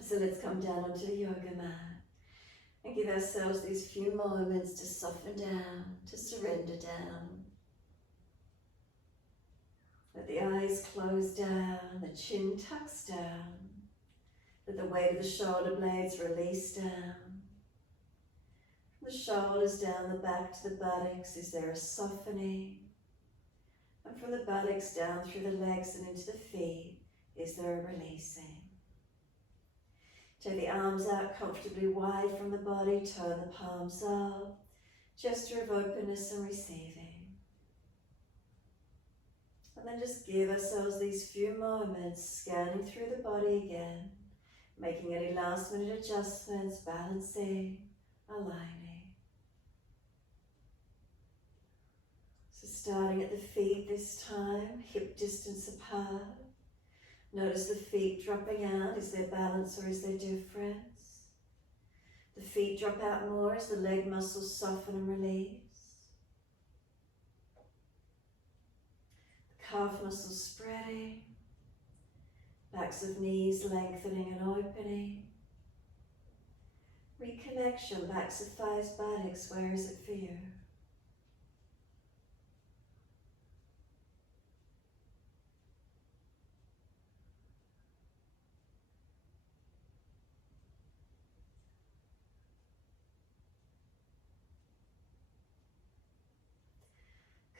So let's come down onto the yoga mat and give ourselves these few moments to soften down, to surrender down. Let the eyes close down, the chin tucks down. Let the weight of the shoulder blades release down. From the shoulders down the back to the buttocks, is there a softening? And from the buttocks down through the legs and into the feet, is there a releasing? Take the arms out comfortably wide from the body, turn the palms up, gesture of openness and receiving. And then just give ourselves these few moments, scanning through the body again, making any last minute adjustments, balancing, aligning. So starting at the feet this time, hip distance apart. Notice the feet dropping out. Is there balance or is there difference? The feet drop out more as the leg muscles soften and release. The calf muscles spreading. Backs of knees lengthening and opening. Reconnection, backs of thighs, buttocks, where is it for you?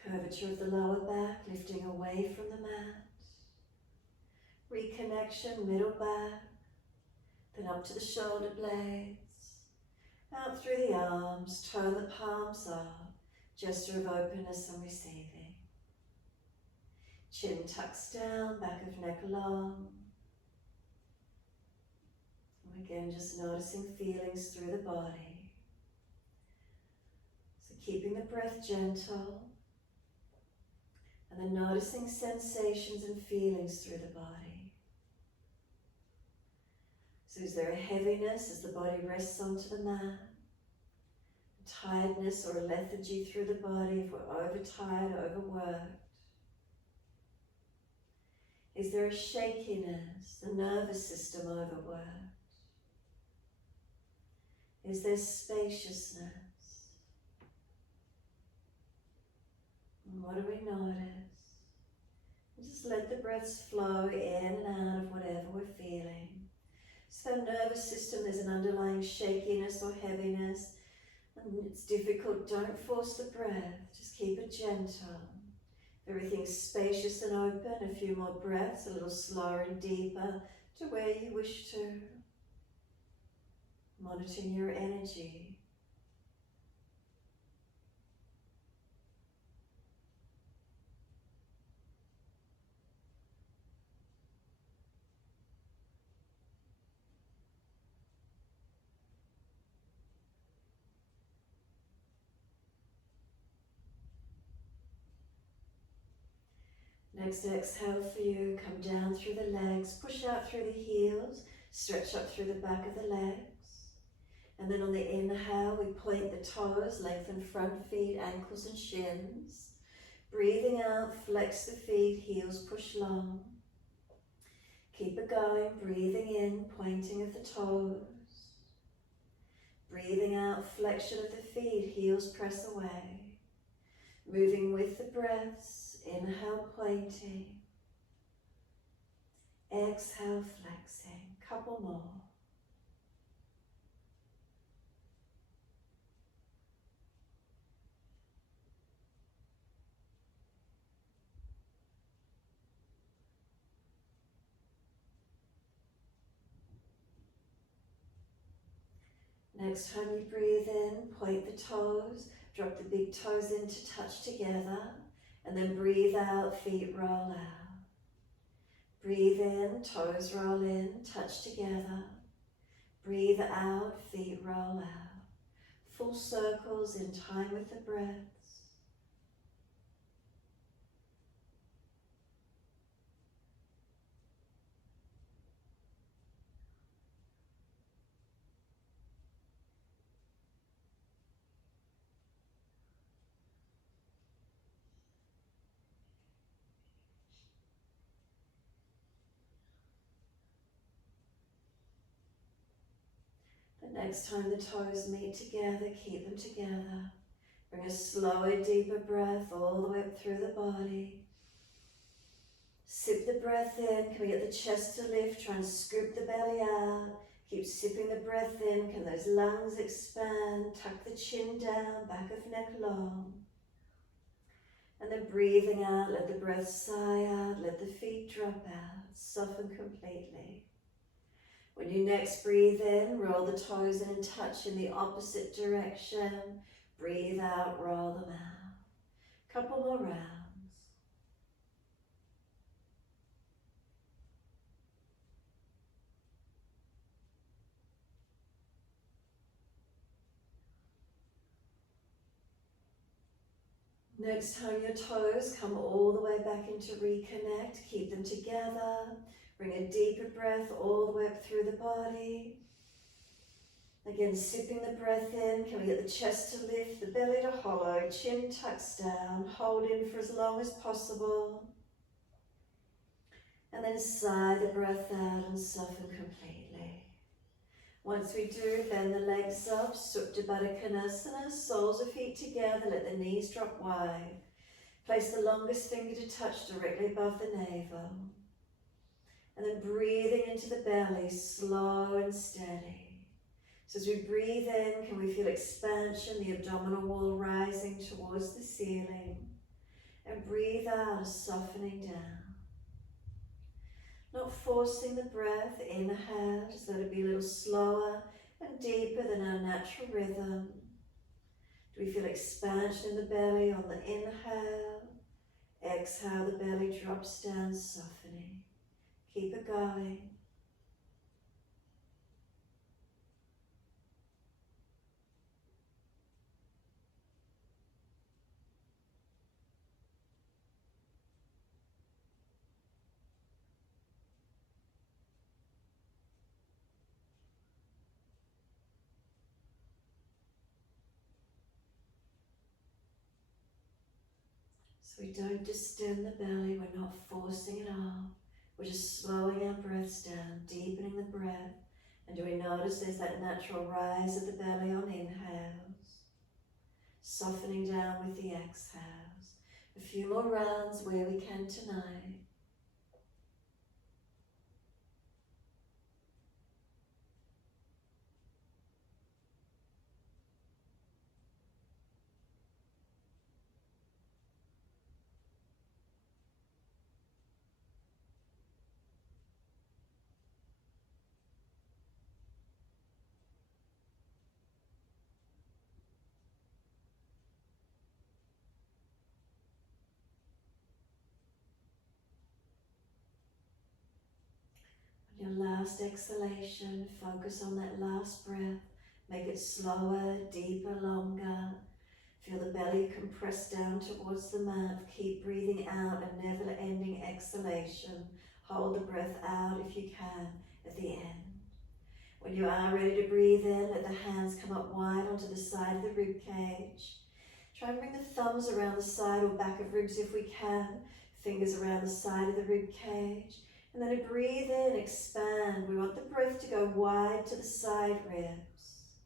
Curvature of the lower back, lifting away from the mat. Reconnection, middle back, then up to the shoulder blades, out through the arms, turn the palms up, gesture of openness and receiving. Chin tucks down, back of neck long. And again, just noticing feelings through the body. So keeping the breath gentle, and then noticing sensations and feelings through the body. So is there a heaviness as the body rests onto the mat? A tiredness or a lethargy through the body if we're overtired, overworked? Is there a shakiness, the nervous system overworked? Is there spaciousness? And what do we notice? Just let the breaths flow in and out of whatever we're feeling. So our nervous system, there's an underlying shakiness or heaviness, and it's difficult. Don't force the breath, just keep it gentle. Everything's spacious and open, a few more breaths, a little slower and deeper to where you wish to. Monitoring your energy. Next exhale for you, come down through the legs, push out through the heels, stretch up through the back of the legs. And then on the inhale, we point the toes, lengthen front feet, ankles and shins. Breathing out, flex the feet, heels push long. Keep it going, breathing in, pointing of the toes. Breathing out, flexion of the feet, heels press away. Moving with the breaths, inhale, pointing. Exhale, flexing, couple more. Next time you breathe in, point the toes, drop the big toes in to touch together, and then breathe out, feet roll out. Breathe in, toes roll in, touch together. Breathe out, feet roll out. Full circles in time with the breaths. Next time the toes meet together, keep them together. Bring a slower, deeper breath all the way up through the body. Sip the breath in. Can we get the chest to lift? Try and scoop the belly out. Keep sipping the breath in. Can those lungs expand? Tuck the chin down, back of neck long. And then breathing out, let the breath sigh out. Let the feet drop out. Soften completely. When you next breathe in, roll the toes in and touch in the opposite direction. Breathe out, roll them out. Couple more rounds. Next time your toes come all the way back into reconnect, keep them together. Bring a deeper breath all the way up through the body. Again, sipping the breath in. Can we get the chest to lift, the belly to hollow, chin tucks down, hold in for as long as possible. And then sigh the breath out and soften completely. Once we do, bend the legs up, Supta Baddha Konasana, soles of feet together, let the knees drop wide. Place the longest finger to touch directly above the navel. And then breathing into the belly, slow and steady. So as we breathe in, can we feel expansion, the abdominal wall rising towards the ceiling. And breathe out, a softening down. Not forcing the breath, inhale, just let it be a little slower and deeper than our natural rhythm. Do we feel expansion in the belly on the inhale? Exhale, the belly drops down, softening. Keep it going. So we don't distend the belly, we're not forcing it all. We're just slowing our breaths down, deepening the breath. And do we notice there's that natural rise of the belly on inhales, softening down with the exhales. A few more rounds where we can tonight. Your last exhalation, focus on that last breath. Make it slower, deeper, longer. Feel the belly compress down towards the mouth. Keep breathing out, a never-ending exhalation. Hold the breath out if you can at the end. When you are ready to breathe in, let the hands come up wide onto the side of the rib cage. Try and bring the thumbs around the side or back of ribs if we can. Fingers around the side of the rib cage. And then breathe in, expand. We want the breath to go wide to the side ribs.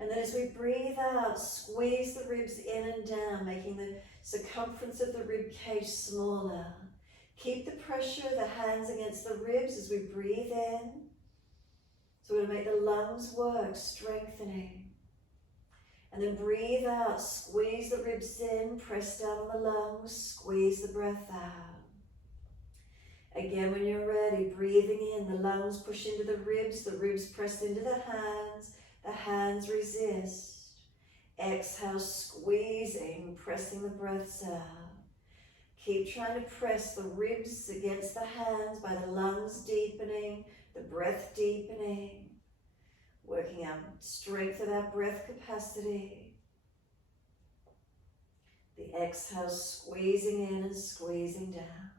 And then as we breathe out, squeeze the ribs in and down, making the circumference of the rib cage smaller. Keep the pressure of the hands against the ribs as we breathe in. So we're going to make the lungs work, strengthening. And then breathe out, squeeze the ribs in, press down on the lungs, squeeze the breath out. Again, when you're ready, breathing in, the lungs push into the ribs press into the hands resist. Exhale, squeezing, pressing the breaths out. Keep trying to press the ribs against the hands by the lungs deepening, the breath deepening, working out strength of our breath capacity. The exhale, squeezing in and squeezing down.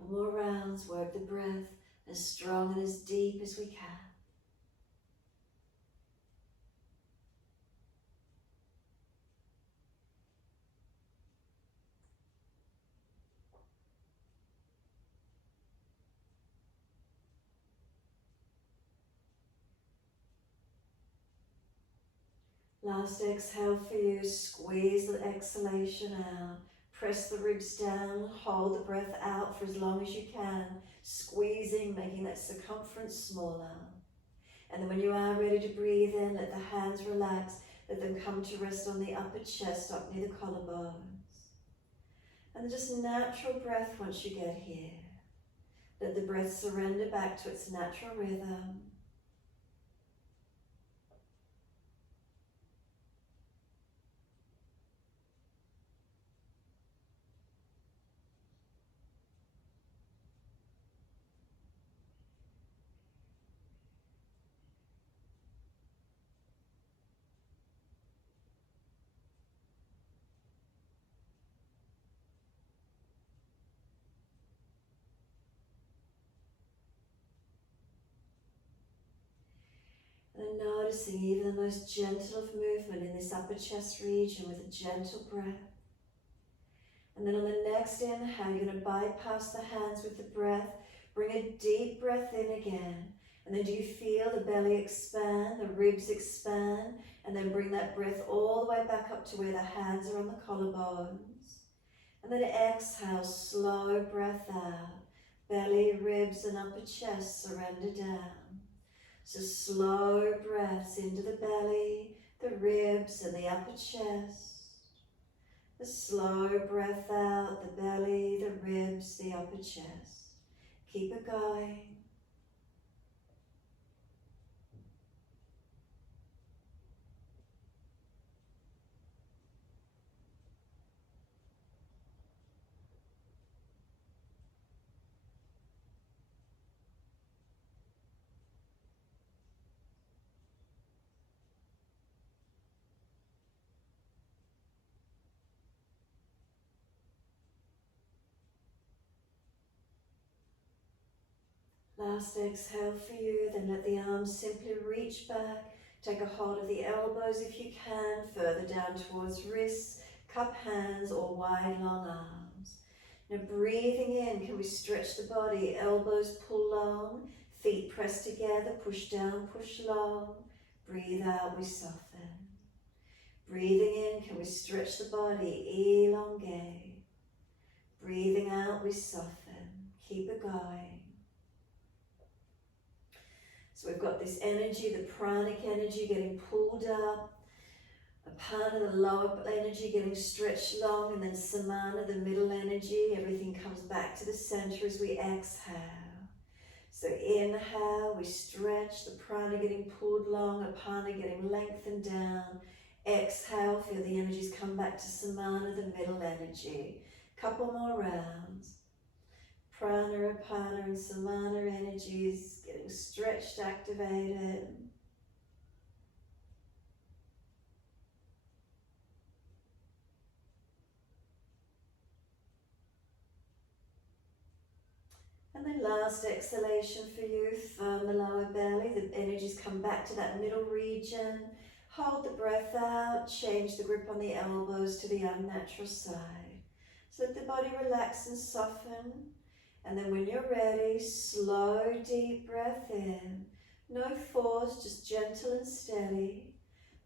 Couple more rounds, work the breath as strong and as deep as we can. Last exhale for you, squeeze the exhalation out. Press the ribs down, hold the breath out for as long as you can, squeezing, making that circumference smaller. And then when you are ready to breathe in, let the hands relax, let them come to rest on the upper chest, up near the collarbones. And then just natural breath once you get here. Let the breath surrender back to its natural rhythm. And noticing even the most gentle of movement in this upper chest region with a gentle breath. And then on the next inhale, you're going to bypass the hands with the breath. Bring a deep breath in again. And then do you feel the belly expand, the ribs expand? And then bring that breath all the way back up to where the hands are on the collarbones. And then exhale, slow breath out. Belly, ribs and upper chest surrender down. So slow breaths into the belly, the ribs and the upper chest. The slow breath out, the belly, the ribs, the upper chest. Keep it going. Last exhale for you, then let the arms simply reach back. Take a hold of the elbows if you can, further down towards wrists, cup hands or wide long arms. Now breathing in, can we stretch the body, elbows pull long, feet press together, push down, push long. Breathe out, we soften. Breathing in, can we stretch the body, elongate. Breathing out, we soften. Keep it going. So we've got this energy, the pranic energy getting pulled up, apana, the lower energy getting stretched long, and then samana, the middle energy, everything comes back to the center as we exhale. So inhale, we stretch, the prana getting pulled long, apana getting lengthened down. Exhale, feel the energies come back to samana, the middle energy. Couple more rounds. Prana, apana and samana energies getting stretched, activated. And then last exhalation for you, firm the lower belly, the energies come back to that middle region. Hold the breath out, change the grip on the elbows to the unnatural side. So let the body relax and soften. And then when you're ready, slow, deep breath in. No force, just gentle and steady.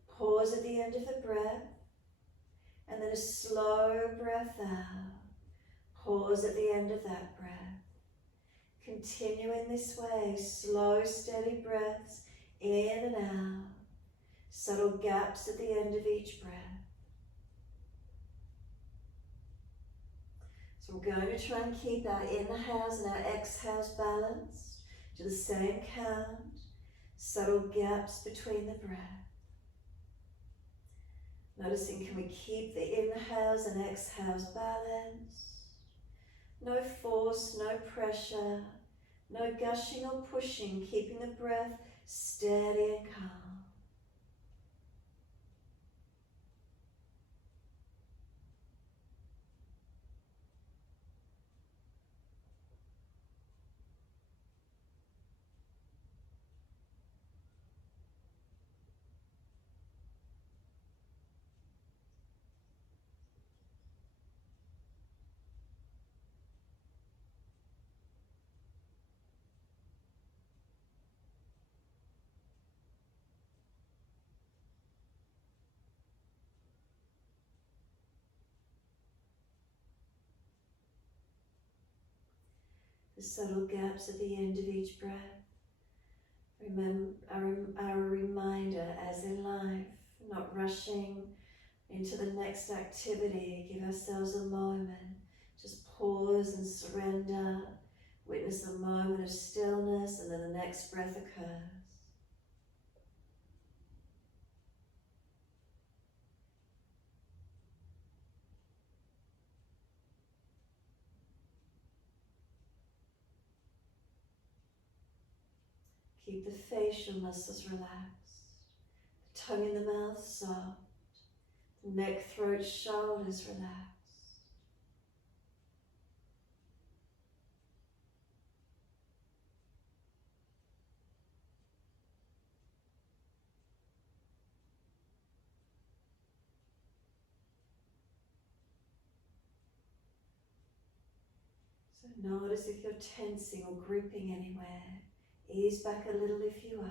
Pause at the end of the breath. And then a slow breath out. Pause at the end of that breath. Continue in this way, slow, steady breaths in and out. Subtle gaps at the end of each breath. So we're going to try and keep our inhales and our exhales balanced to the same count. Subtle gaps between the breath. Noticing, can we keep the inhales and exhales balanced? No force, no pressure, no gushing or pushing, keeping the breath steady and calm. subtle gaps at the end of each breath. Remember our reminder, as in life, not rushing into the next activity. Give ourselves a moment. Just pause and surrender. Witness a moment of stillness, and then the next breath occurs. Keep the facial muscles relaxed, the tongue in the mouth soft, the neck, throat, shoulders relaxed. So notice if you're tensing or gripping anywhere. Ease back a little if you are.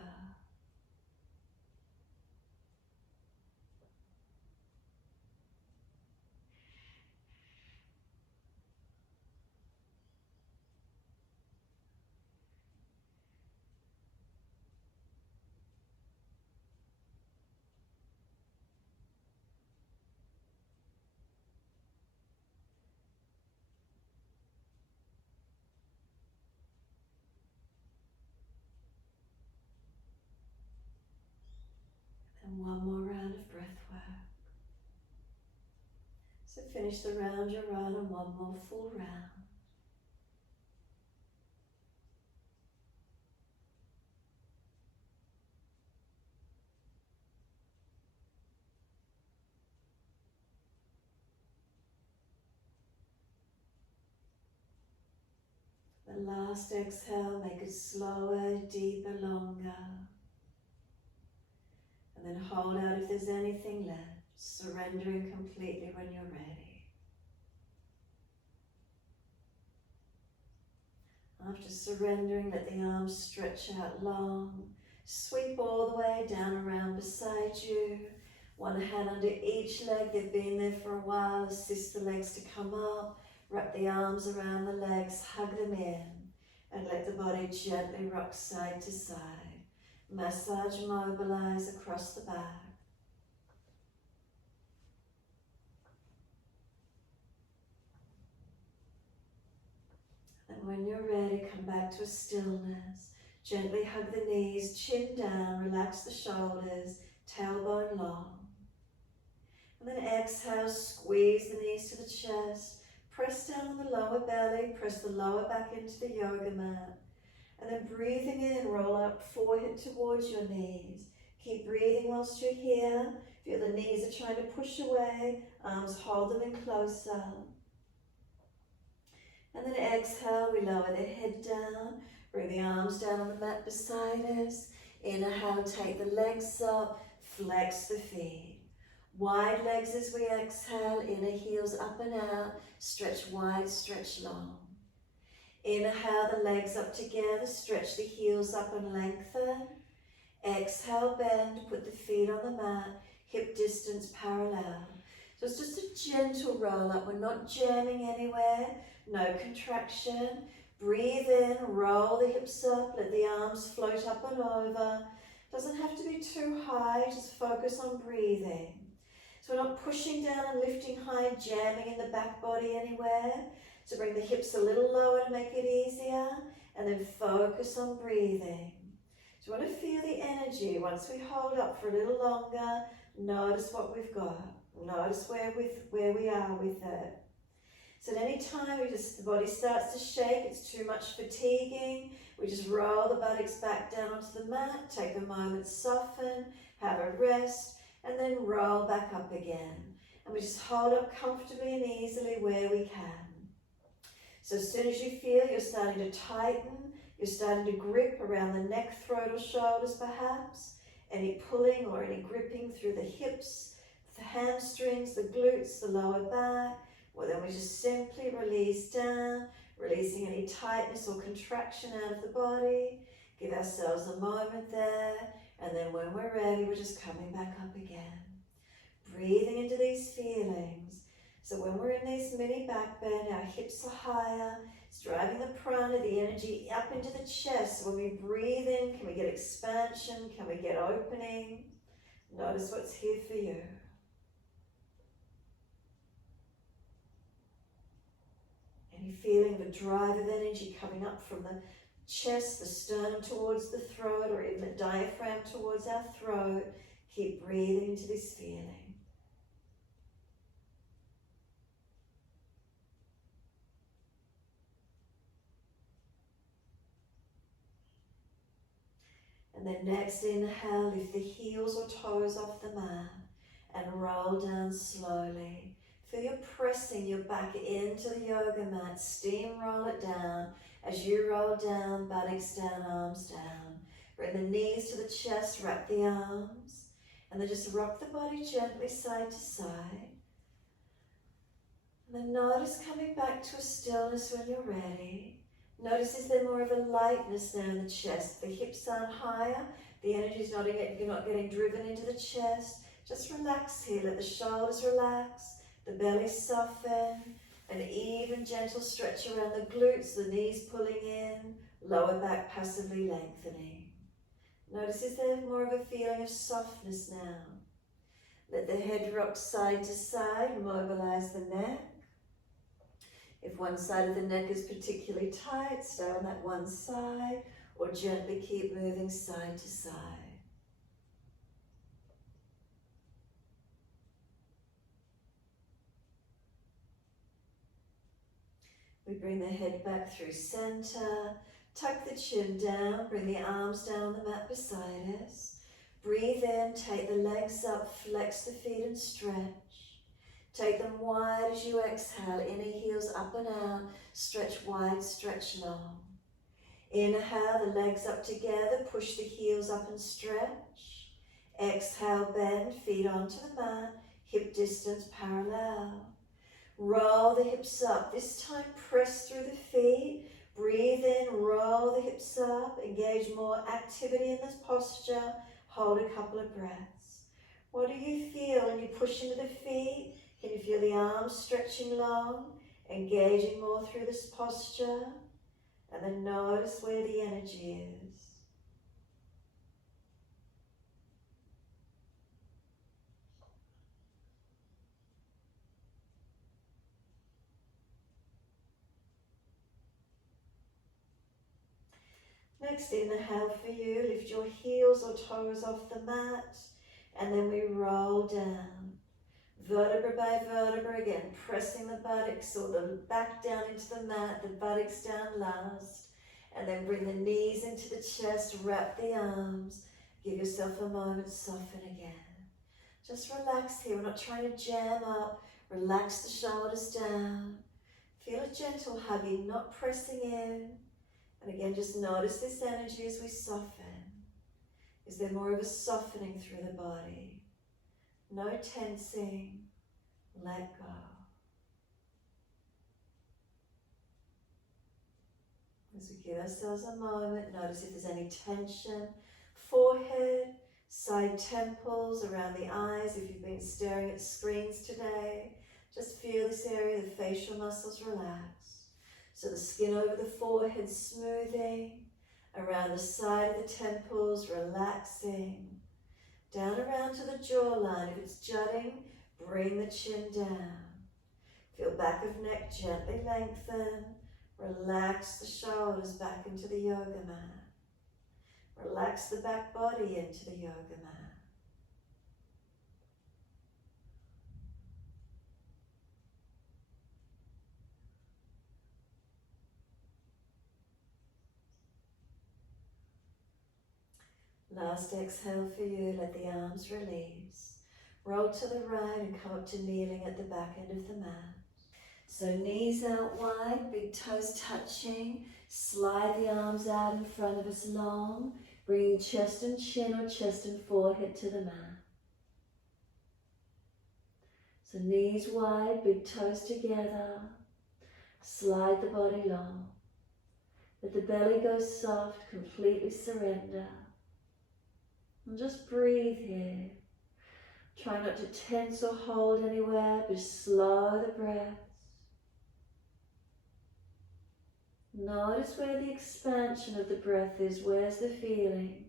And one more round of breath work. So finish the round you're on and one more full round. The last exhale, make it slower, deeper, longer. And then hold out if there's anything left, surrendering completely when you're ready. After surrendering, let the arms stretch out long. Sweep all the way down around beside you. One hand under each leg. They've been there for a while. Assist the legs to come up. Wrap the arms around the legs, hug them in, and let the body gently rock side to side. Massage, mobilize across the back. And when you're ready, come back to a stillness. Gently hug the knees, chin down, relax the shoulders, tailbone long. And then exhale, squeeze the knees to the chest. Press down on the lower belly, press the lower back into the yoga mat. And then breathing in, roll up forehead towards your knees. Keep breathing whilst you're here. Feel the knees are trying to push away, arms hold them in closer. And then exhale, we lower the head down, bring the arms down on the mat beside us. Inhale, take the legs up, flex the feet. Wide legs as we exhale, inner heels up and out, stretch wide, stretch long. Inhale, the legs up together, stretch the heels up and lengthen. Exhale, bend, put the feet on the mat, hip distance parallel. So it's just a gentle roll up, we're not jamming anywhere, no contraction. Breathe in, roll the hips up, let the arms float up and over. Doesn't have to be too high, just focus on breathing. So we're not pushing down and lifting high, jamming in the back body anywhere. So bring the hips a little lower to make it easier, and then focus on breathing. So you want to feel the energy. Once we hold up for a little longer, notice what we've got. Notice where we are with it. So at any time the body starts to shake, it's too much fatiguing, we just roll the buttocks back down onto the mat, take a moment, soften, have a rest, and then roll back up again. And we just hold up comfortably and easily where we can. So as soon as you feel you're starting to tighten, you're starting to grip around the neck, throat or shoulders perhaps, any pulling or any gripping through the hips, the hamstrings, the glutes, the lower back, well then we just simply release down, releasing any tightness or contraction out of the body. Give ourselves a moment there, and then when we're ready, we're just coming back up again. Breathing into these feelings. So when we're in this mini back bend, our hips are higher, it's driving the prana, the energy up into the chest. When we breathe in, can we get expansion? Can we get opening? Notice what's here for you. Any feeling of a drive of energy coming up from the chest, the sternum towards the throat, or even the diaphragm towards our throat. Keep breathing into this feeling. And then next inhale, lift the heels or toes off the mat and roll down slowly. Feel you're pressing your back into the yoga mat. Steamroll it down. As you roll down, buttocks down, arms down. Bring the knees to the chest, wrap the arms. And then just rock the body gently side to side. And then notice coming back to a stillness when you're ready. Notice, is there more of a lightness now in the chest? The hips aren't higher. The energy's not, you're not getting driven into the chest. Just relax here. Let the shoulders relax. The belly soften. An even gentle stretch around the glutes. The knees pulling in. Lower back passively lengthening. Notice, is there more of a feeling of softness now? Let the head rock side to side. Mobilize the neck. If one side of the neck is particularly tight, stay on that one side, or gently keep moving side to side. We bring the head back through center, tuck the chin down, bring the arms down on the mat beside us. Breathe in, take the legs up, flex the feet and stretch. Take them wide as you exhale, inner heels up and out, stretch wide, stretch long. Inhale, the legs up together, push the heels up and stretch. Exhale, bend, feet onto the mat, hip distance parallel. Roll the hips up, this time press through the feet. Breathe in, roll the hips up, engage more activity in this posture. Hold a couple of breaths. What do you feel when you push into the feet? Can you feel the arms stretching long, engaging more through this posture? And then notice where the energy is. Next inhale for you, lift your heels or toes off the mat, and then we roll down. Vertebra by vertebra, again, pressing the buttocks or the back down into the mat, the buttocks down last. And then bring the knees into the chest, wrap the arms. Give yourself a moment, soften again. Just relax here, we're not trying to jam up. Relax the shoulders down. Feel a gentle hugging, not pressing in. And again, just notice this energy as we soften. Is there more of a softening through the body? No tensing, let go. As we give ourselves a moment, notice if there's any tension. Forehead, side temples, around the eyes. If you've been staring at screens today, just feel this area, the facial muscles relax. So the skin over the forehead smoothing, around the side of the temples relaxing. Down around to the jawline. If it's jutting, bring the chin down. Feel back of neck gently lengthen. Relax the shoulders back into the yoga mat. Relax the back body into the yoga mat. Last exhale for you, let the arms release. Roll to the right and come up to kneeling at the back end of the mat. So knees out wide, big toes touching. Slide the arms out in front of us long. Bringing chest and chin or chest and forehead to the mat. So knees wide, big toes together. Slide the body long. Let the belly go soft, completely surrender. And just breathe here. Try not to tense or hold anywhere, but slow the breaths. Notice where the expansion of the breath is. Where's the feeling?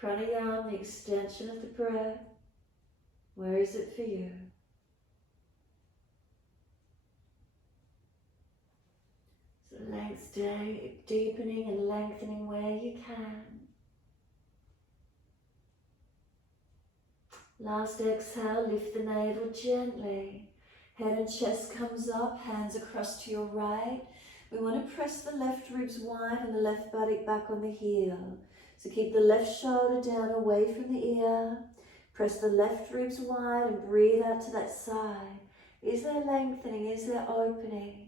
Pranayama, the extension of the breath. Where is it for you? So deepening and lengthening where you can. Last exhale, lift the navel gently. Head and chest comes up, hands across to your right. We want to press the left ribs wide and the left buttock back on the heel. So keep the left shoulder down away from the ear. Press the left ribs wide and breathe out to that side. Is there lengthening? Is there opening?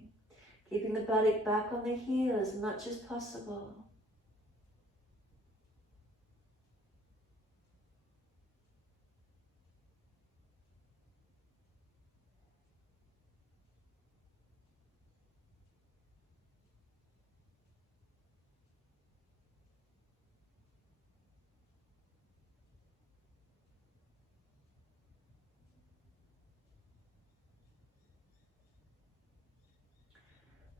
Keeping the buttock back on the heel as much as possible.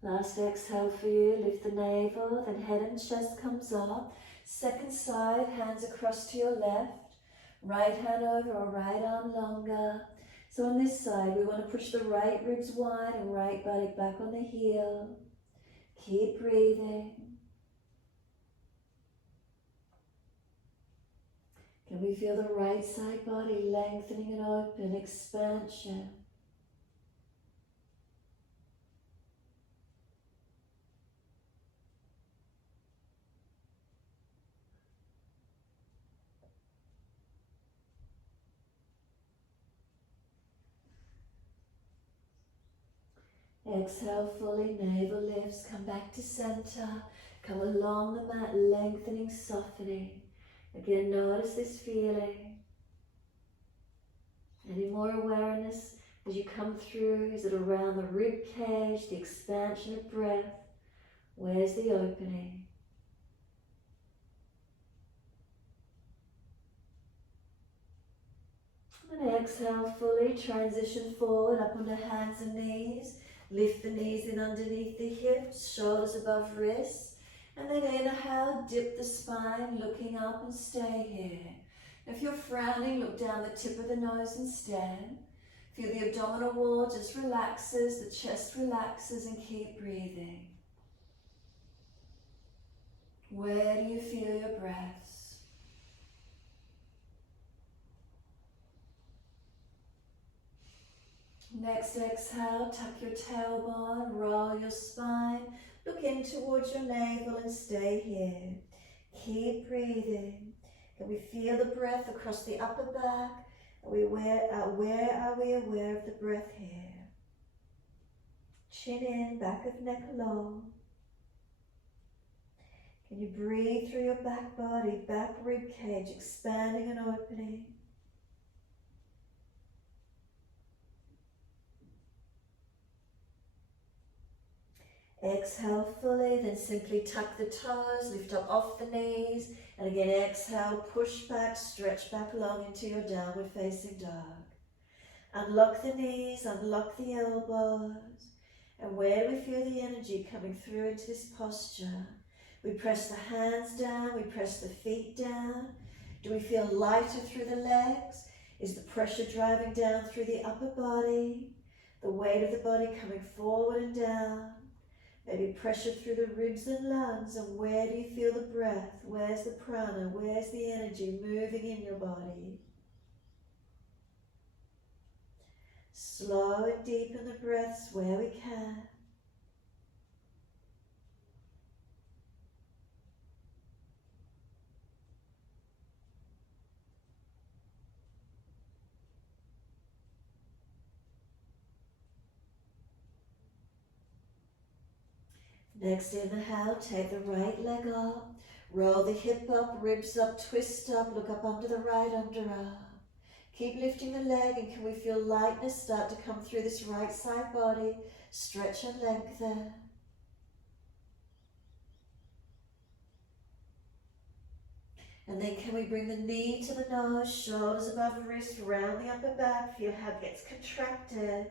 Last exhale for you, lift the navel, then head and chest comes up. Second side, hands across to your left. Right hand over or right arm longer. So on this side, we want to push the right ribs wide and right buttock back on the heel. Keep breathing. Can we feel the right side body lengthening and open, expansion? Exhale fully, navel lifts, come back to center, come along the mat, lengthening, softening. Again, notice this feeling. Any more awareness as you come through? Is it around the rib cage, the expansion of breath? Where's the opening? And exhale fully, transition forward, up onto hands and knees. Lift the knees in underneath the hips, shoulders above wrists. And then inhale, dip the spine, looking up and stay here. If you're frowning, look down the tip of the nose instead. Feel the abdominal wall just relaxes, the chest relaxes, and keep breathing. Where do you feel your breaths? Next exhale, tuck your tailbone, roll your spine, look in towards your navel and stay here. Keep breathing. Can we feel the breath across the upper back? Where are we aware of the breath here? Chin in, back of neck long. Can you breathe through your back body, back rib cage, expanding and opening? Exhale fully, then simply tuck the toes, lift up off the knees, and again exhale, push back, stretch back long into your downward facing dog. Unlock the knees, unlock the elbows, and where do we feel the energy coming through into this posture? We press the hands down, we press the feet down. Do we feel lighter through the legs? Is the pressure driving down through the upper body? The weight of the body coming forward and down? Maybe pressure through the ribs and lungs, and where do you feel the breath? Where's the prana? Where's the energy moving in your body? Slow and deepen the breaths where we can. Next inhale, take the right leg up, roll the hip up, ribs up, twist up, look up under the right underarm. Keep lifting the leg, and can we feel lightness start to come through this right side body? Stretch and lengthen. And then can we bring the knee to the nose, shoulders above the wrist, round the upper back, feel how it gets contracted.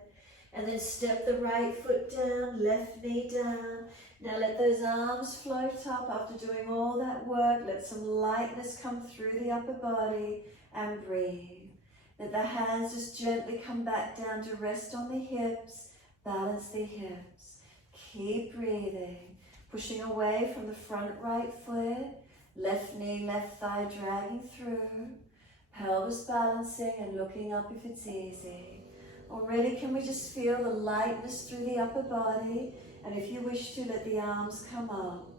And then step the right foot down, left knee down. Now let those arms float up after doing all that work. Let some lightness come through the upper body and breathe. Let the hands just gently come back down to rest on the hips. Balance the hips. Keep breathing. Pushing away from the front right foot. Left knee, left thigh dragging through. Pelvis balancing and looking up if it's easy. Already, can we just feel the lightness through the upper body? And if you wish to, let the arms come up.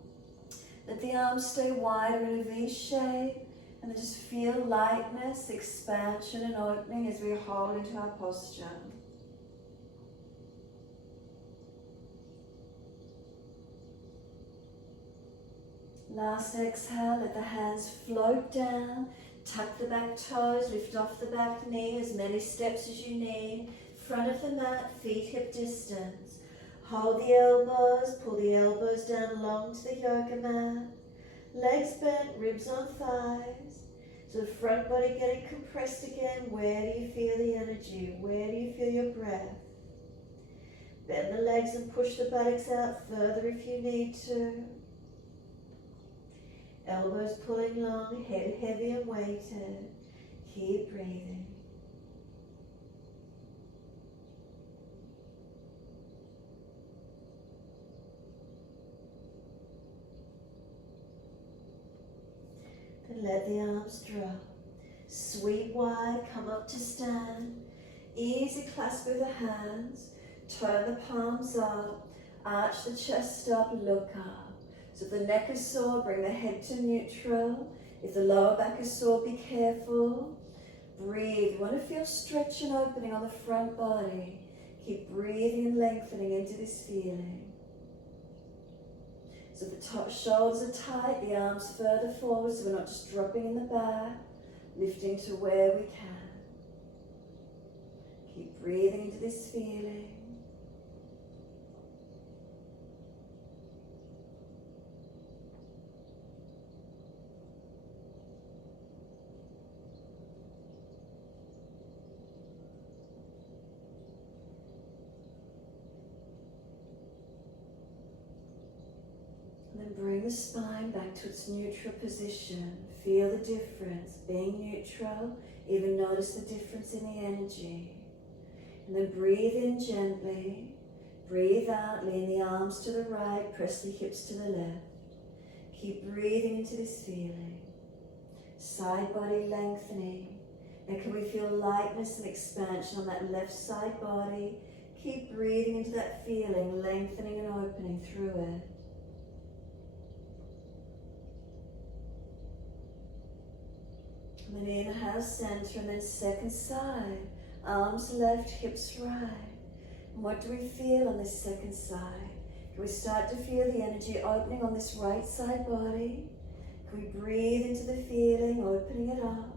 Let the arms stay wider in a V shape. And then just feel lightness, expansion and opening as we hold into our posture. Last exhale, let the hands float down. Tuck the back toes, lift off the back knee, as many steps as you need. Front of the mat, feet hip distance. Hold the elbows, pull the elbows down long to the yoga mat. Legs bent, ribs on thighs. So the front body getting compressed again. Where do you feel the energy? Where do you feel your breath? Bend the legs and push the buttocks out further if you need to. Elbows pulling long, head heavy and weighted. Keep breathing. Then let the arms drop. Sweep wide, come up to stand. Easy clasp with the hands. Turn the palms up. Arch the chest up, look up. So if the neck is sore, bring the head to neutral. If the lower back is sore, be careful. Breathe. You want to feel stretch and opening on the front body. Keep breathing and lengthening into this feeling. So the top shoulders are tight, the arms further forward, so we're not just dropping in the back, lifting to where we can. Keep breathing into this feeling. Then bring the spine back to its neutral position. Feel the difference, being neutral, even notice the difference in the energy. And then breathe in gently, breathe out, lean the arms to the right, press the hips to the left. Keep breathing into this feeling. Side body lengthening. And can we feel lightness and expansion on that left side body? Keep breathing into that feeling, lengthening and opening through it. And then inhale, center, and then second side. Arms left, hips right. And what do we feel on this second side? Can we start to feel the energy opening on this right side body? Can we breathe into the feeling, opening it up?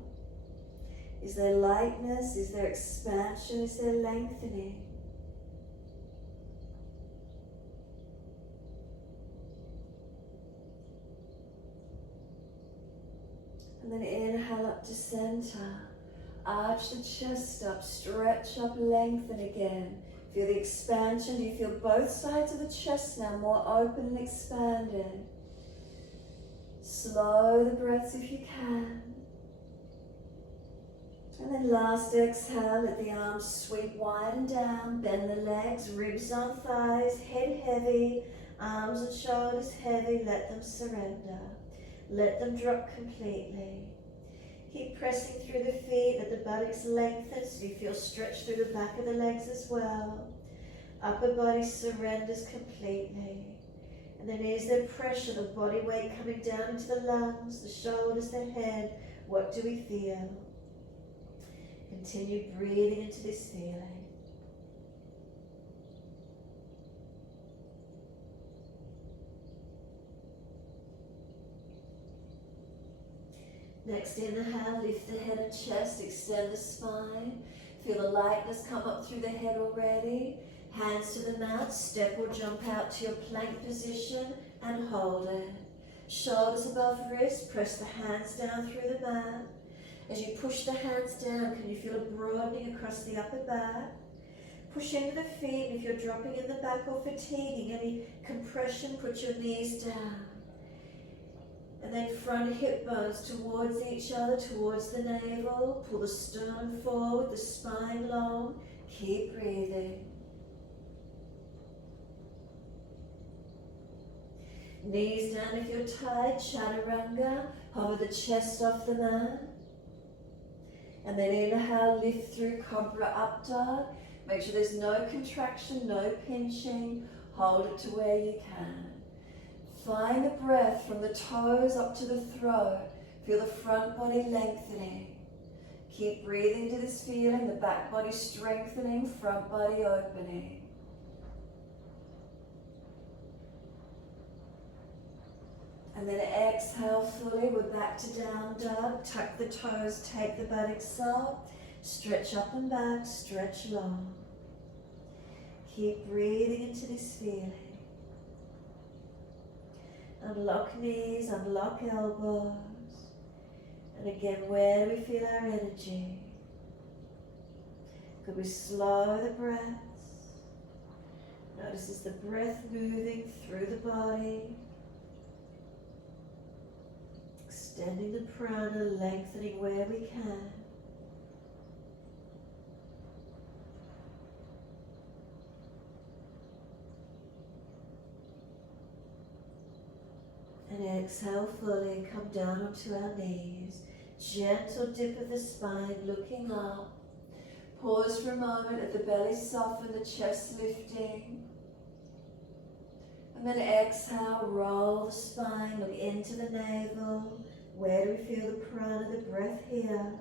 Is there lightness? Is there expansion? Is there lengthening? And then inhale up to center. Arch the chest up, stretch up, lengthen again. Feel the expansion. Do you feel both sides of the chest now more open and expanded? Slow the breaths if you can. And then last exhale, let the arms sweep wide and down. Bend the legs, ribs on thighs, head heavy, arms and shoulders heavy. Let them surrender. Let them drop completely. Keep pressing through the feet, let the buttocks lengthen so you feel stretched through the back of the legs as well. Upper body surrenders completely. And then is there pressure, the body weight coming down into the lungs, the shoulders, the head? What do we feel? Continue breathing into this feeling. Next inhale, lift the head and chest, extend the spine. Feel the lightness come up through the head already. Hands to the mat, step or jump out to your plank position and hold it. Shoulders above wrist, press the hands down through the mat. As you push the hands down, can you feel a broadening across the upper back? Push into the feet, and if you're dropping in the back or fatiguing, any compression, put your knees down. And then front hip bones towards each other, towards the navel. Pull the sternum forward, the spine long. Keep breathing. Knees down if you're tired, chaturanga. Hover the chest off the mat. And then inhale, lift through cobra up dog. Make sure there's no contraction, no pinching. Hold it to where you can. Find the breath from the toes up to the throat. Feel the front body lengthening. Keep breathing to this feeling, the back body strengthening, front body opening. And then exhale fully, we're back to down dog. Tuck the toes, take the buttocks up. Stretch up and back, stretch long. Keep breathing into this feeling. Unlock knees, unlock elbows. And again, where do we feel our energy? Could we slow the breaths? Notice is the breath moving through the body. Extending the prana, lengthening where we can. And exhale fully, come down onto our knees. Gentle dip of the spine, looking up. Pause for a moment, let the belly soften, the chest lifting. And then exhale, roll the spine, look into the navel. Where do we feel the prana, the breath here?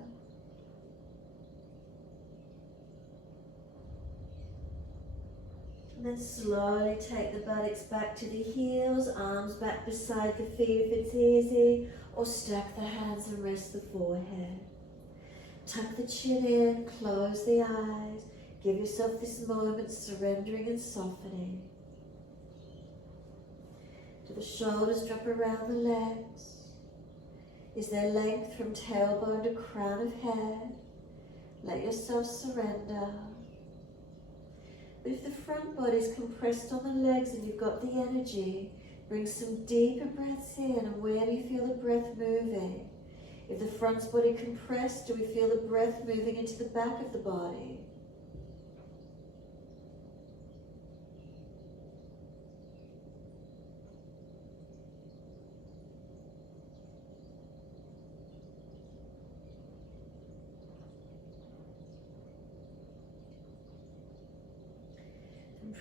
And then slowly take the buttocks back to the heels, arms back beside the feet if it's easy, or stack the hands and rest the forehead. Tuck the chin in, close the eyes, give yourself this moment surrendering and softening. Do the shoulders drop around the legs? Is there length from tailbone to crown of head? Let yourself surrender. But if the front body's compressed on the legs and you've got the energy, bring some deeper breaths in, and where do you feel the breath moving? If the front's body compressed, do we feel the breath moving into the back of the body?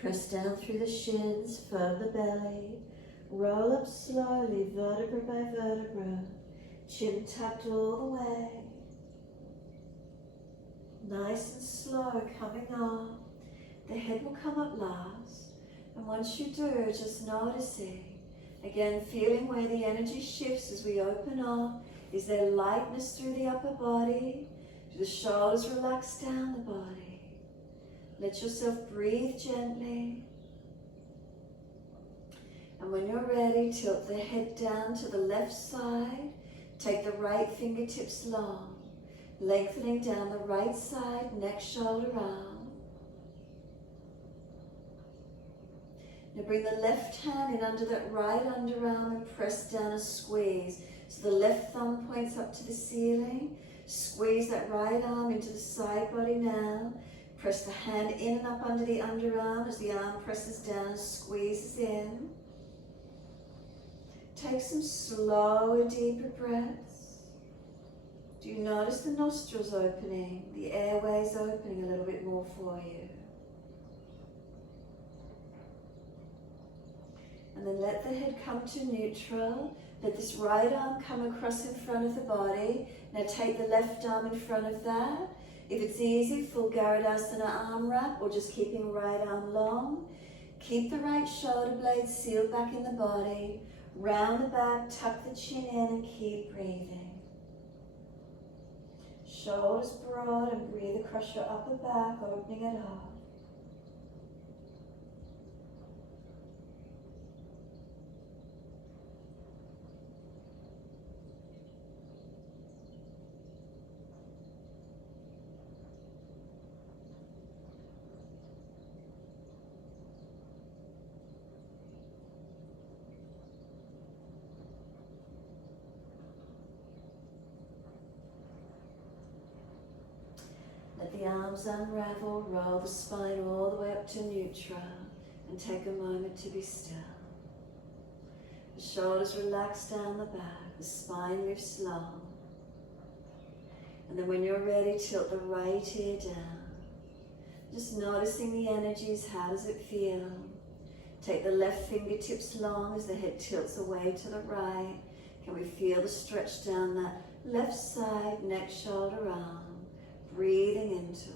Press down through the shins, firm the belly, roll up slowly, vertebra by vertebra, chin tucked all the way. Nice and slow, coming up. The head will come up last, and once you do, just noticing, again feeling where the energy shifts as we open up. Is there lightness through the upper body? Do the shoulders relax down the body? Let yourself breathe gently. And when you're ready, tilt the head down to the left side. Take the right fingertips long, lengthening down the right side, neck, shoulder, arm. Now bring the left hand in under that right underarm and press down and squeeze. So the left thumb points up to the ceiling. Squeeze that right arm into the side body now. Press the hand in and up under the underarm as the arm presses down and squeezes in. Take some slower, deeper breaths. Do you notice the nostrils opening, the airways opening a little bit more for you? And then let the head come to neutral. Let this right arm come across in front of the body. Now take the left arm in front of that. If it's easy, full Garudasana arm wrap, or just keeping right arm long. Keep the right shoulder blades sealed back in the body. Round the back, tuck the chin in, and keep breathing. Shoulders broad, and breathe across your upper back, opening it up. the arms unravel, roll the spine all the way up to neutral, and take a moment to be still. The shoulders relax down the back, the spine lifts long. And then when you're ready, tilt the right ear down. Just noticing the energies, how does it feel? Take the left fingertips long as the head tilts away to the right. Can we feel the stretch down that left side, neck, shoulder, arm? Breathing into it.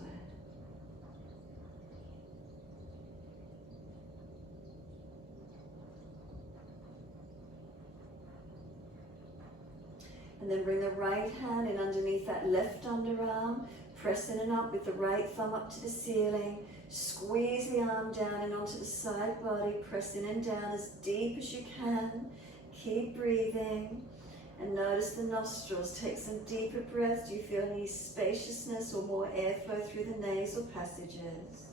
And then bring the right hand in underneath that left underarm. Press in and up with the right thumb up to the ceiling. Squeeze the arm down and onto the side body. Press in and down as deep as you can. Keep breathing. And notice the nostrils. Take some deeper breaths. Do you feel any spaciousness or more airflow through the nasal passages?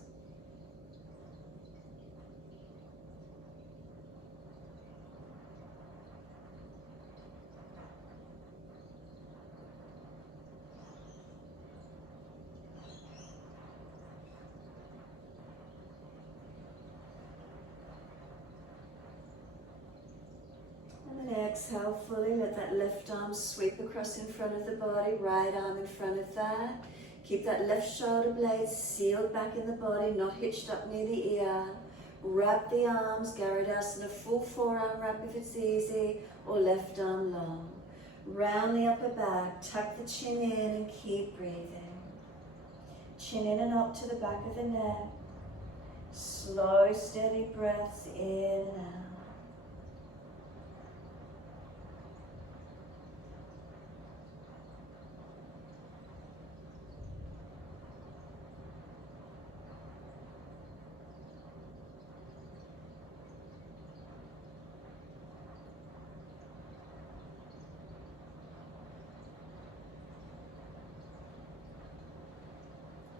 Exhale fully, let that left arm sweep across in front of the body, right arm in front of that. Keep that left shoulder blade sealed back in the body, not hitched up near the ear. Wrap the arms, Garudasana, full forearm wrap if it's easy, or left arm long. Round the upper back, tuck the chin in and keep breathing. Chin in and up to the back of the neck. Slow, steady breaths in and out.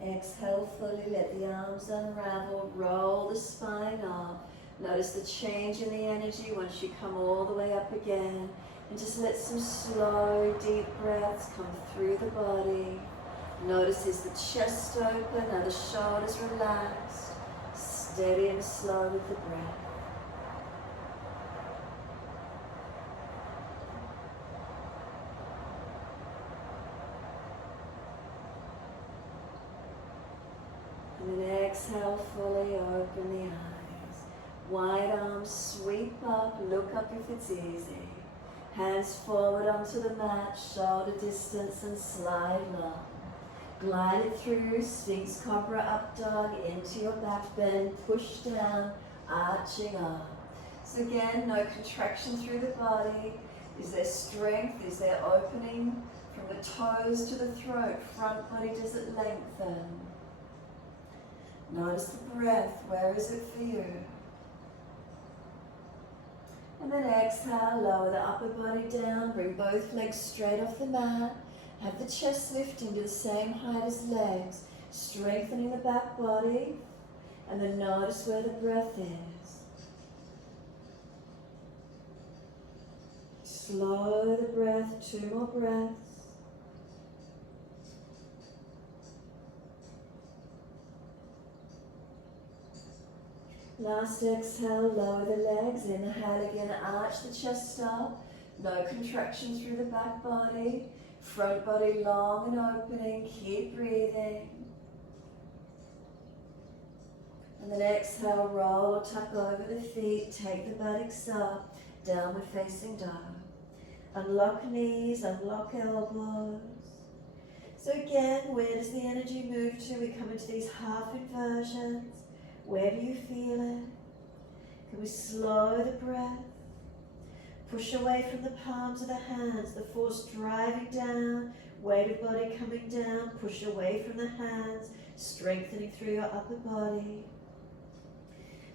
Exhale fully, let the arms unravel, roll the spine up. Notice the change in the energy once you come all the way up again. And just let some slow, deep breaths come through the body. Notice is the chest open, are the shoulders relaxed. Steady and slow with the breath. And then exhale fully, open the eyes. Wide arms sweep up, look up if it's easy. Hands forward onto the mat, shoulder distance and slide long. Glide it through, Sphinx Cobra up dog into your back bend, push down, arching up. So again, no contraction through the body. Is there strength? Is there opening from the toes to the throat? Front body, does it lengthen? Notice the breath, where is it for you? And then exhale, lower the upper body down, bring both legs straight off the mat. Have the chest lifting to the same height as legs, strengthening the back body, and then notice where the breath is. Slow the breath, 2 more breaths. Last exhale, lower the legs, inhale again, arch the chest up, no contraction through the back body, front body long and opening, keep breathing. And then exhale, roll or tuck over the feet, take the buttocks up, downward facing dog. Unlock knees, unlock elbows. So again, where does the energy move to? We come into these half inversions. Where do you feel it? Can we slow the breath? Push away from the palms of the hands, the force driving down, weight of body coming down, push away from the hands, strengthening through your upper body.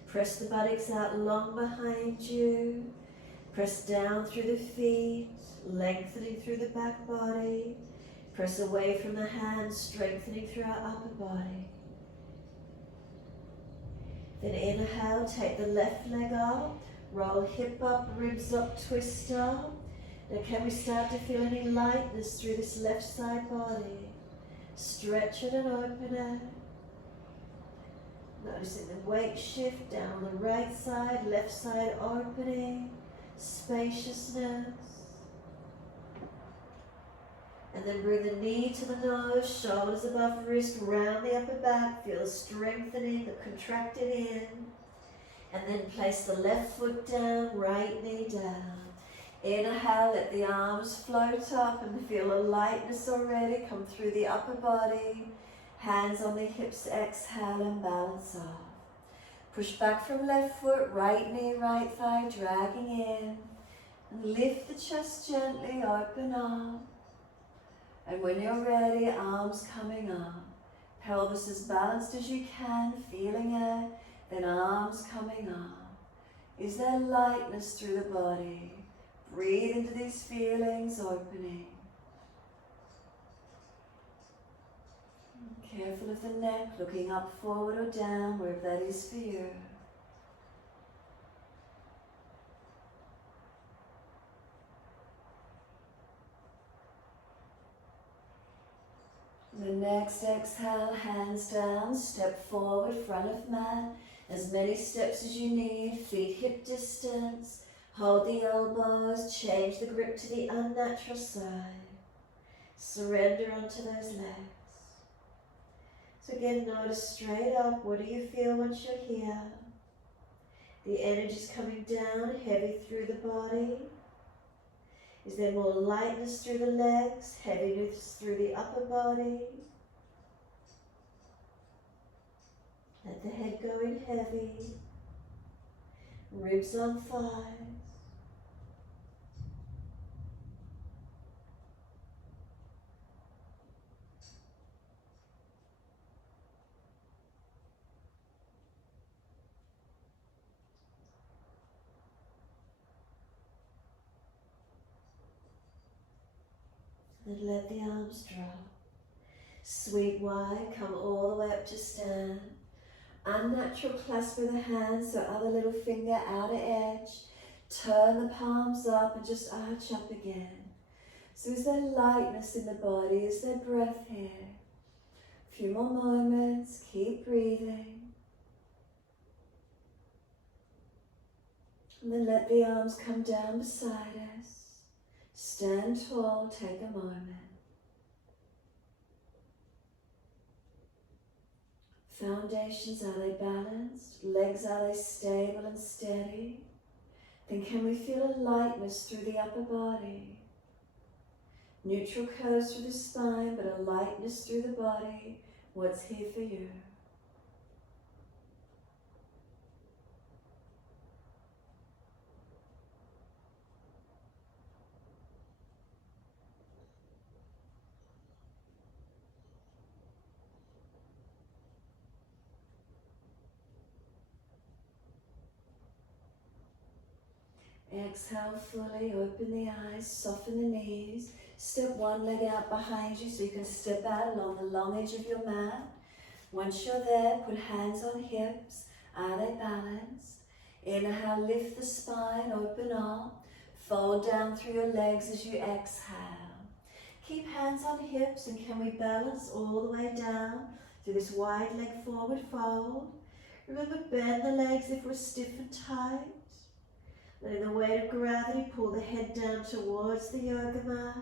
Press the buttocks out long behind you. Press down through the feet, lengthening through the back body. Press away from the hands, strengthening through our upper body. Then inhale, take the left leg up, roll hip up, ribs up, twist up. Now can we start to feel any lightness through this left side body? Stretch it and open it. Noticing the weight shift down the right side, left side opening, spaciousness. And then bring the knee to the nose, shoulders above wrist, round the upper back, feel the strengthening, the contracted in. And then place the left foot down, right knee down. Inhale, let the arms float up and feel a lightness already come through the upper body. Hands on the hips, exhale and balance off. Push back from left foot, right knee, right thigh, dragging in. And lift the chest gently, open up. And when you're ready, arms coming up. Pelvis as balanced as you can, feeling it. Then arms coming up. Is there lightness through the body? Breathe into these feelings, opening. Careful of the neck, looking up, forward or down, wherever that is for you. The next exhale, hands down, step forward, front of mat. As many steps as you need, feet hip distance. Hold the elbows, change the grip to the unnatural side. Surrender onto those legs. So again, notice straight up, what do you feel once you're here? The energy's coming down, heavy through the body. Is there more lightness through the legs, heaviness through the upper body? Let the head go in heavy. Ribs on thighs. And let the arms drop. Sweep wide, come all the way up to stand. Unnatural clasp with the hands, so other little finger, outer edge. Turn the palms up and just arch up again. So is there lightness in the body? Is there breath here? A few more moments, keep breathing. And then let the arms come down beside us. Stand tall, take a moment. Foundations, are they balanced? Legs, are they stable and steady? Then can we feel a lightness through the upper body? Neutral curves through the spine, but a lightness through the body. What's here for you? Exhale fully, open the eyes, soften the knees. Step one leg out behind you so you can step out along the long edge of your mat. Once you're there, put hands on hips. Are they balanced? Inhale, lift the spine, open up. Fold down through your legs as you exhale. Keep hands on hips, and can we balance all the way down through this wide leg forward fold? Remember, bend the legs if we're stiff and tight. Letting the weight of gravity pull the head down towards the yoga mat.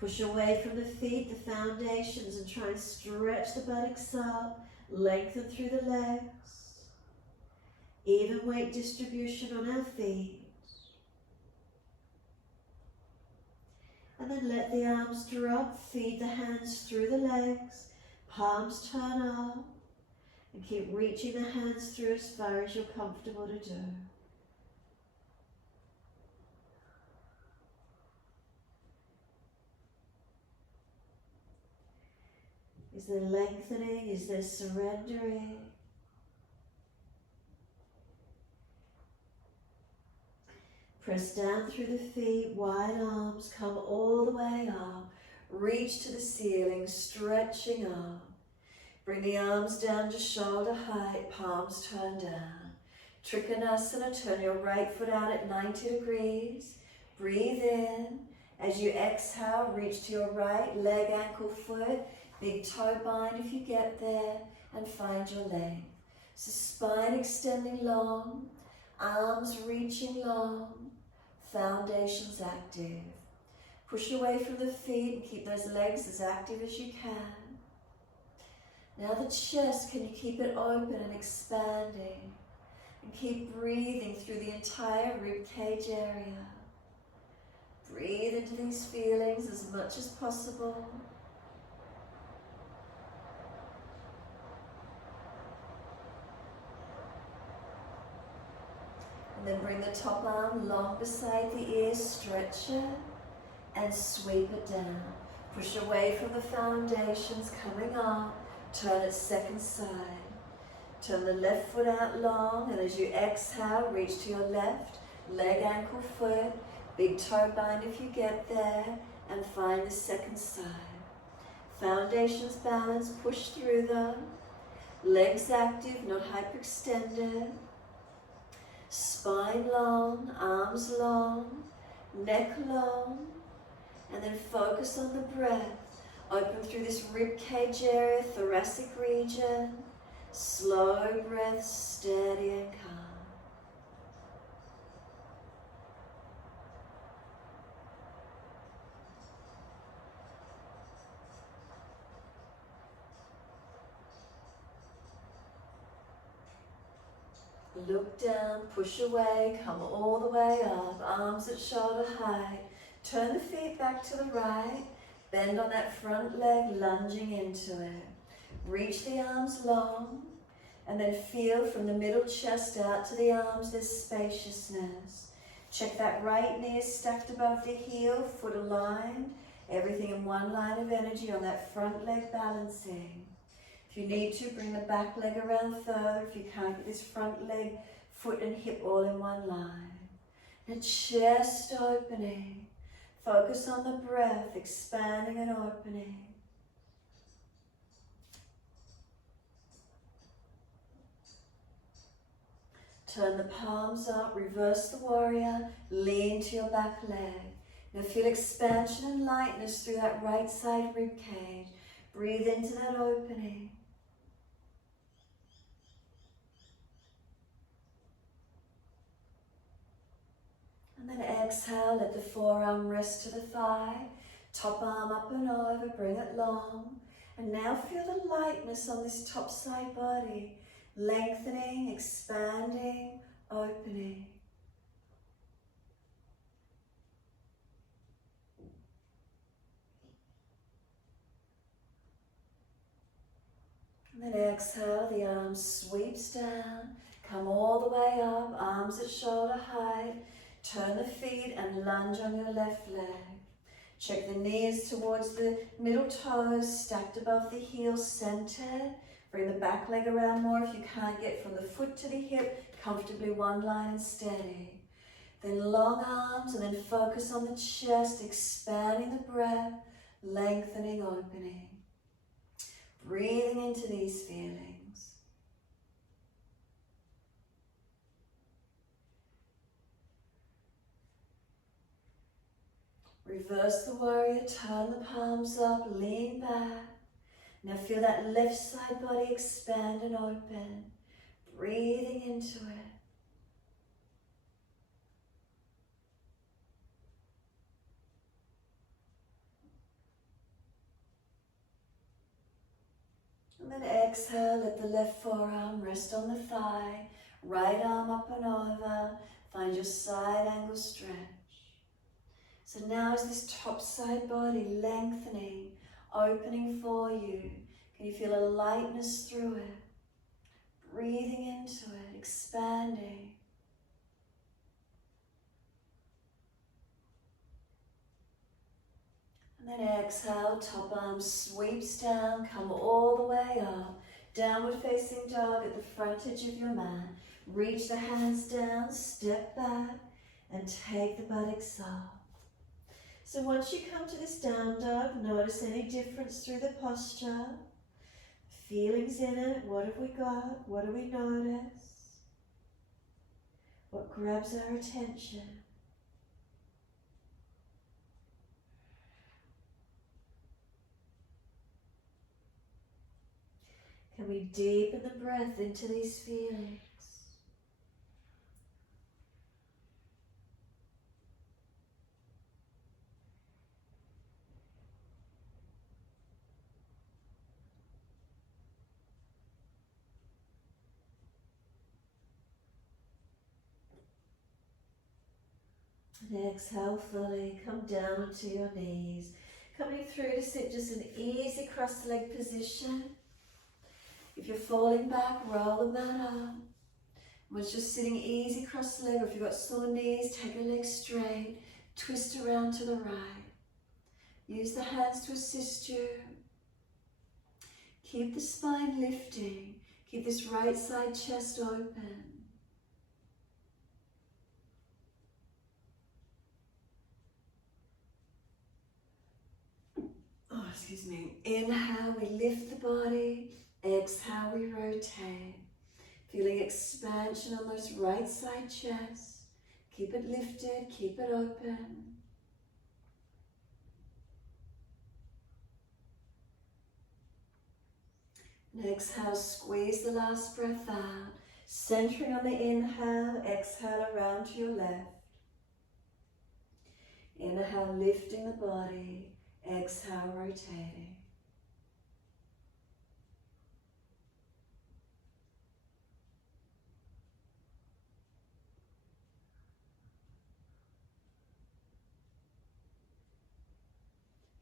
Push away from the feet, the foundations, and try and stretch the buttocks up. Lengthen through the legs. Even weight distribution on our feet. And then let the arms drop, feed the hands through the legs. Palms turn up. And keep reaching the hands through as far as you're comfortable to do. Is there lengthening? Is there surrendering? Press down through the feet, wide arms, come all the way up. Reach to the ceiling, stretching up. Bring the arms down to shoulder height, palms turn down. Trikonasana, turn your right foot out at 90 degrees. Breathe in. As you exhale, reach to your right, leg, ankle, foot, big toe bind if you get there, and find your length. So spine extending long, arms reaching long, foundations active. Push away from the feet and keep those legs as active as you can. Now the chest, can you keep it open and expanding? And keep breathing through the entire rib cage area. Breathe into these feelings as much as possible. And then bring the top arm long beside the ear, stretch it, and sweep it down. Push away from the foundations, coming up, turn it second side. Turn the left foot out long, and as you exhale, reach to your left, leg, ankle, foot, big toe bind if you get there, and find the second side. Foundations balanced, push through them. Legs active, not hyperextended. Spine long, arms long, neck long, and then focus on the breath. Open through this rib cage area, thoracic region. Slow breath, steady and calm. Look down, push away, come all the way up, arms at shoulder height. Turn the feet back to the right, bend on that front leg, lunging into it. Reach the arms long, and then feel from the middle chest out to the arms, there's spaciousness. Check that right knee is stacked above the heel, foot aligned, everything in one line of energy on that front leg balancing. If you need to, bring the back leg around further if you can't get this front leg, foot and hip all in one line. And chest opening. Focus on the breath, expanding and opening. Turn the palms up, reverse the warrior, lean to your back leg. Now feel expansion and lightness through that right side rib cage. Breathe into that opening. And then exhale, let the forearm rest to the thigh. Top arm up and over, bring it long. And now feel the lightness on this top side body. Lengthening, expanding, opening. And then exhale, the arm sweeps down. Come all the way up, arms at shoulder height. Turn the feet and lunge on your left leg. Check the knees towards the middle toes, stacked above the heels, centered. Bring the back leg around more if you can't get from the foot to the hip, comfortably one line and steady. Then long arms, and then focus on the chest, expanding the breath, lengthening, opening. Breathing into these feelings. Reverse the warrior, turn the palms up, lean back. Now feel that left side body expand and open, breathing into it. And then exhale, let the left forearm rest on the thigh, right arm up and over, find your side angle stretch. So now is this top side body lengthening, opening for you. Can you feel a lightness through it? Breathing into it, expanding. And then exhale, top arm sweeps down, come all the way up. Downward facing dog at the front edge of your mat. Reach the hands down, step back, and take the buttocks up. So once you come to this down dog, notice any difference through the posture. Feelings in it, what have we got? What do we notice? What grabs our attention? Can we deepen the breath into these feelings? And exhale fully, come down onto your knees. Coming through to sit just an easy cross-leg position. If you're falling back, roll the mat up. Once you're sitting easy cross the leg, or if you've got sore knees, take a leg straight, twist around to the right. Use the hands to assist you. Keep the spine lifting. Keep this right side chest open. Oh, excuse me. Inhale, we lift the body. Exhale, we rotate. Feeling expansion on those right side chest. Keep it lifted, keep it open. And exhale, squeeze the last breath out. Centering on the inhale, exhale around to your left. Inhale, lifting the body. Exhale, rotating.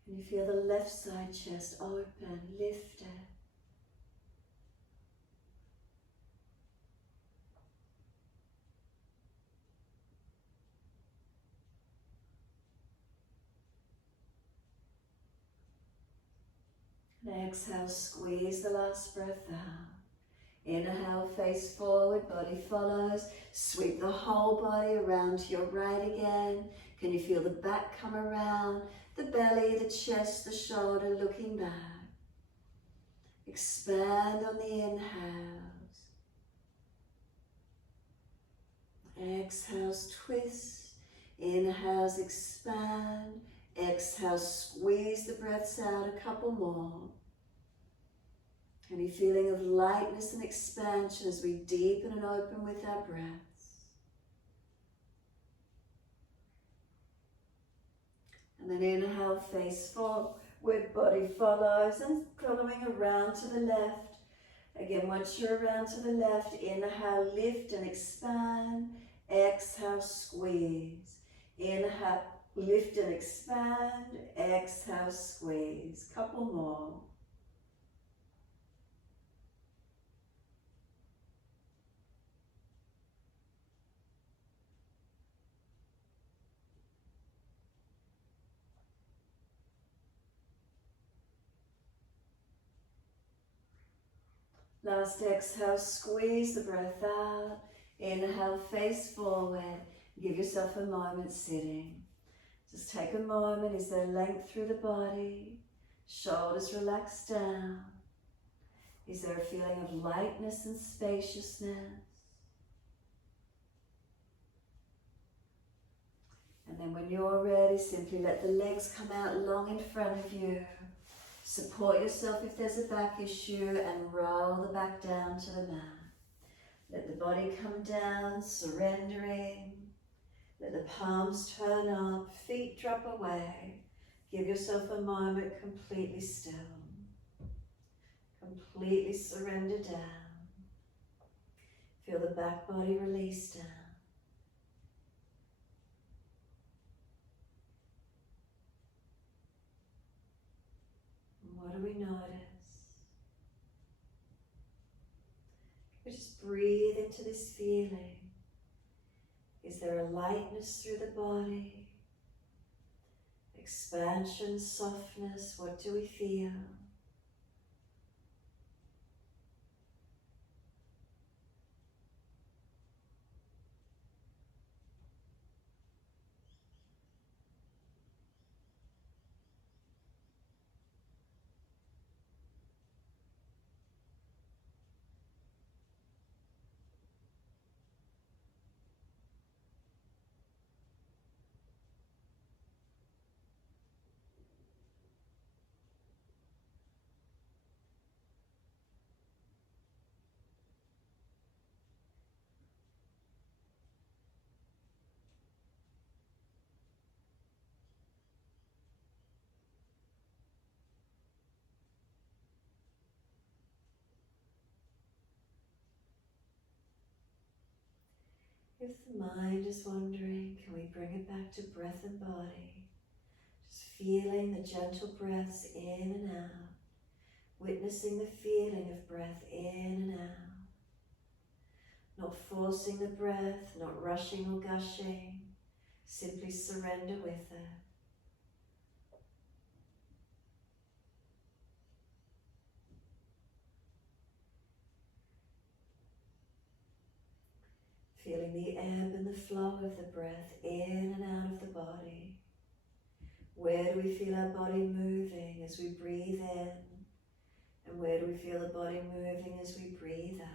And you feel the left side chest open, lifted. And exhale, squeeze the last breath out. Inhale, face forward, body follows. Sweep the whole body around to your right again. Can you feel the back come around? The belly, the chest, the shoulder looking back. Expand on the inhales. Exhales, twist. Inhales, expand. Exhale, squeeze the breaths out a couple more. Any feeling of lightness and expansion as we deepen and open with our breaths. And then inhale, face forward, body follows, and following around to the left. Again, once you're around to the left, inhale, lift and expand. Exhale, squeeze. Inhale, lift and expand. Exhale, squeeze. Couple more. Last exhale, squeeze the breath out. Inhale, face forward. Give yourself a moment sitting. Just take a moment. Is there length through the body? Shoulders relaxed down. Is there a feeling of lightness and spaciousness? And then when you're ready, simply let the legs come out long in front of you. Support yourself if there's a back issue and roll the back down to the mat. Let the body come down, surrendering. Let the palms turn up, feet drop away. Give yourself a moment completely still. Completely surrender down. Feel the back body release down. What do we notice? We just breathe into this feeling. Is there a lightness through the body? Expansion, softness, what do we feel? If the mind is wandering, can we bring it back to breath and body? Just feeling the gentle breaths in and out, witnessing the feeling of breath in and out. Not forcing the breath, not rushing or gushing, simply surrender with it. Feeling the ebb and the flow of the breath in and out of the body. Where do we feel our body moving as we breathe in? And where do we feel the body moving as we breathe out?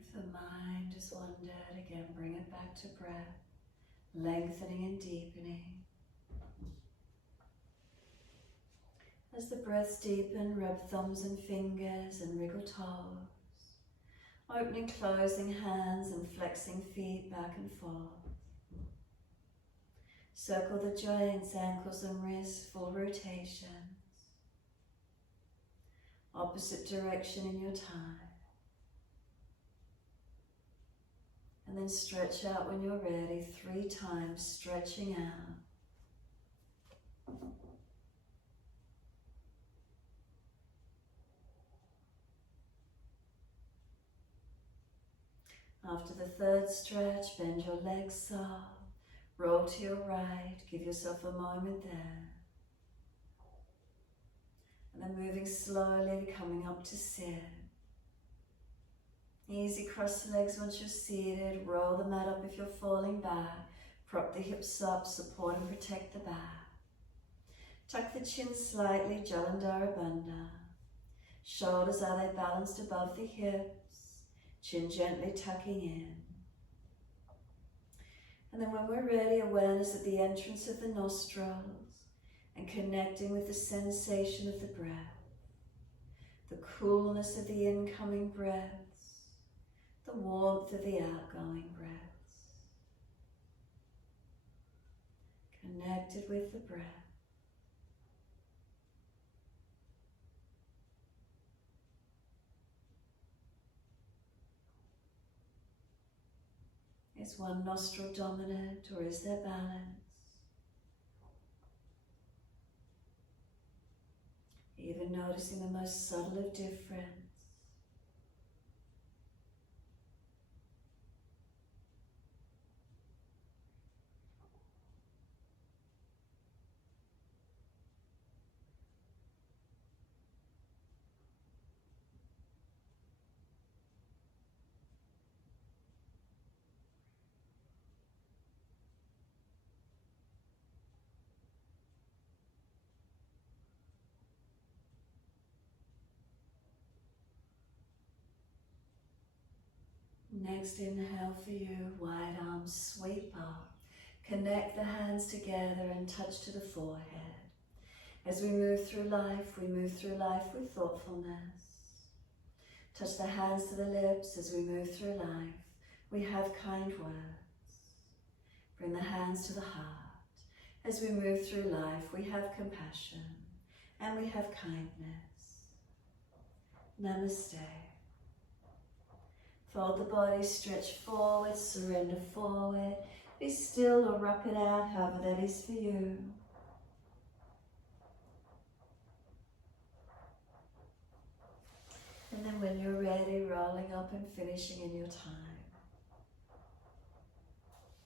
If the mind has wandered, again bring it back to breath, lengthening and deepening. As the breaths deepen, rub thumbs and fingers and wriggle toes, opening, closing hands and flexing feet back and forth. Circle the joints, ankles and wrists, full rotations. Opposite direction in your time. And then stretch out when you're ready, 3 times, stretching out. After the 3rd stretch, bend your legs soft, roll to your right, give yourself a moment there. And then moving slowly, coming up to sit. Easy, cross the legs once you're seated, roll the mat up if you're falling back, prop the hips up, support and protect the back. Tuck the chin slightly, Jalandhara Bandha. Shoulders, are they balanced above the hips? Chin gently tucking in. And then when we're ready, awareness at the entrance of the nostrils and connecting with the sensation of the breath, the coolness of the incoming breaths, the warmth of the outgoing breaths. Connected with the breath. Is one nostril dominant or is there balance? Even noticing the most subtle of difference. Next inhale for you, wide arms sweep up. Connect the hands together and touch to the forehead. As we move through life with thoughtfulness. Touch the hands to the lips as we move through life. We have kind words. Bring the hands to the heart. As we move through life, we have compassion and we have kindness. Namaste. Fold the body, stretch forward, surrender forward. Be still or rock it out, however that is for you. And then when you're ready, rolling up and finishing in your time.